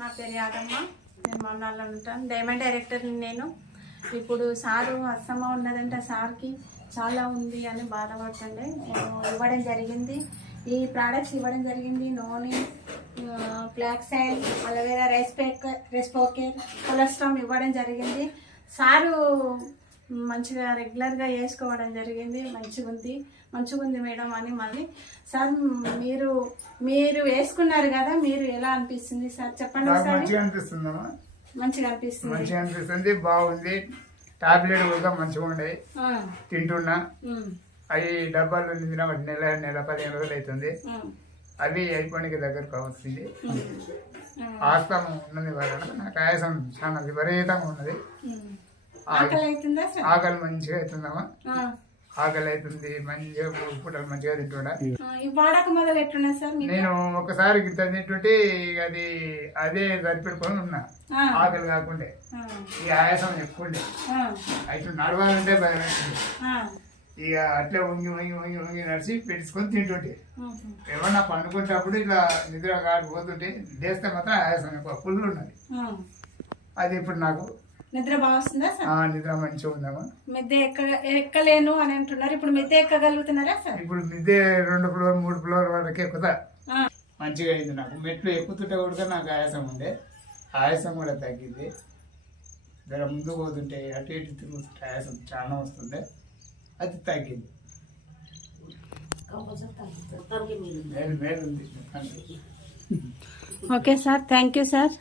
నా పేరు యాదమ్మ. నేను మొన్నాళ్ళలో ఉంటాను. డైమండ్ డైరెక్టర్ని నేను. ఇప్పుడు సారు అస్తమా ఉన్నదంటే సార్కి చాలా ఉంది అని బాధపడుతుండే నేను ఇవ్వడం జరిగింది. ఈ ప్రోడక్ట్స్ ఇవ్వడం జరిగింది. నూనె, ఫ్లాక్స్ ఆయిల్, అలోవెరా, రైస్ పోకేర్, కొలెస్ట్రాల్ ఇవ్వడం జరిగింది. సారు మంచిగా రెగ్యులర్గా వేసుకోవడం జరిగింది. మంచిగా ఉంది మేడం అని మళ్ళీ సార్ మీరు వేసుకున్నారు కదా, మీరు ఎలా అనిపిస్తుంది సార్ చెప్పండి సార్. మంచిగా అనిపిస్తుందమ్మా, మంచిగా అనిపిస్తుంది, బాగుంది. టాబ్లెట్ కూడా మంచిగా ఉండే తింటున్నా. అవి డబ్బాలు నిందిన నెల 15 రోజులు అవుతుంది. అవి అయిపోయిన దగ్గరకు వస్తుంది. ఆస్తమం ఉన్నది వలన నాకు ఆయాసం చాలా విపరీతంగా ఉన్నది. ఆకలి మంచిగా అవుతుందమ్మా, ఆకలి అవుతుంది. మంచిగా పూటలు మంచిగా తింటున్నా. నేను ఒకసారి గింత తింటుంటే అది అదే సరిపెట్టుకొని ఉన్నా, ఆకలి కాకుండా. ఈ ఆయాసం ఎక్కువ ఉండే అయితే నడవాలంటే భయం అవుతుంది. ఇక అట్లే వంగి నడిచి పెట్టుకొని తింటుంటే ఏమన్నా పండుకుంటప్పుడు ఇలా నిద్ర కాకపోతుంటే లేస్తే మాత్రం ఆయాసం ఎక్కువ ఫుల్ ఉన్నది. అది ఇప్పుడు నాకు నిద్ర బాగా వస్తుందా సార్? నిద్ర మంచిగా ఉందమ్మా. మిద్దె ఎక్కలేను అని అంటున్నారు. ఇప్పుడు మిద్దె ఎక్కగలుగుతున్నారా సార్? ఇప్పుడు మిద్దె 2 ఫ్లోర్ 3 ఫ్లోర్ వరకు ఎక్కుతా మంచిగా అయింది. నాకు మెట్లు ఎక్కుతుంటే కూడా నాకు ఆయాసం ఉండే, ఆయాసం కూడా తగ్గింది. జర ముందు పోతుంటే అటు ఇటు తిరుగుతుంటే ఆయాసం చాలా వస్తుండే, అది తగ్గింది. మేలు ఉంది. Okay sir, thank you sir.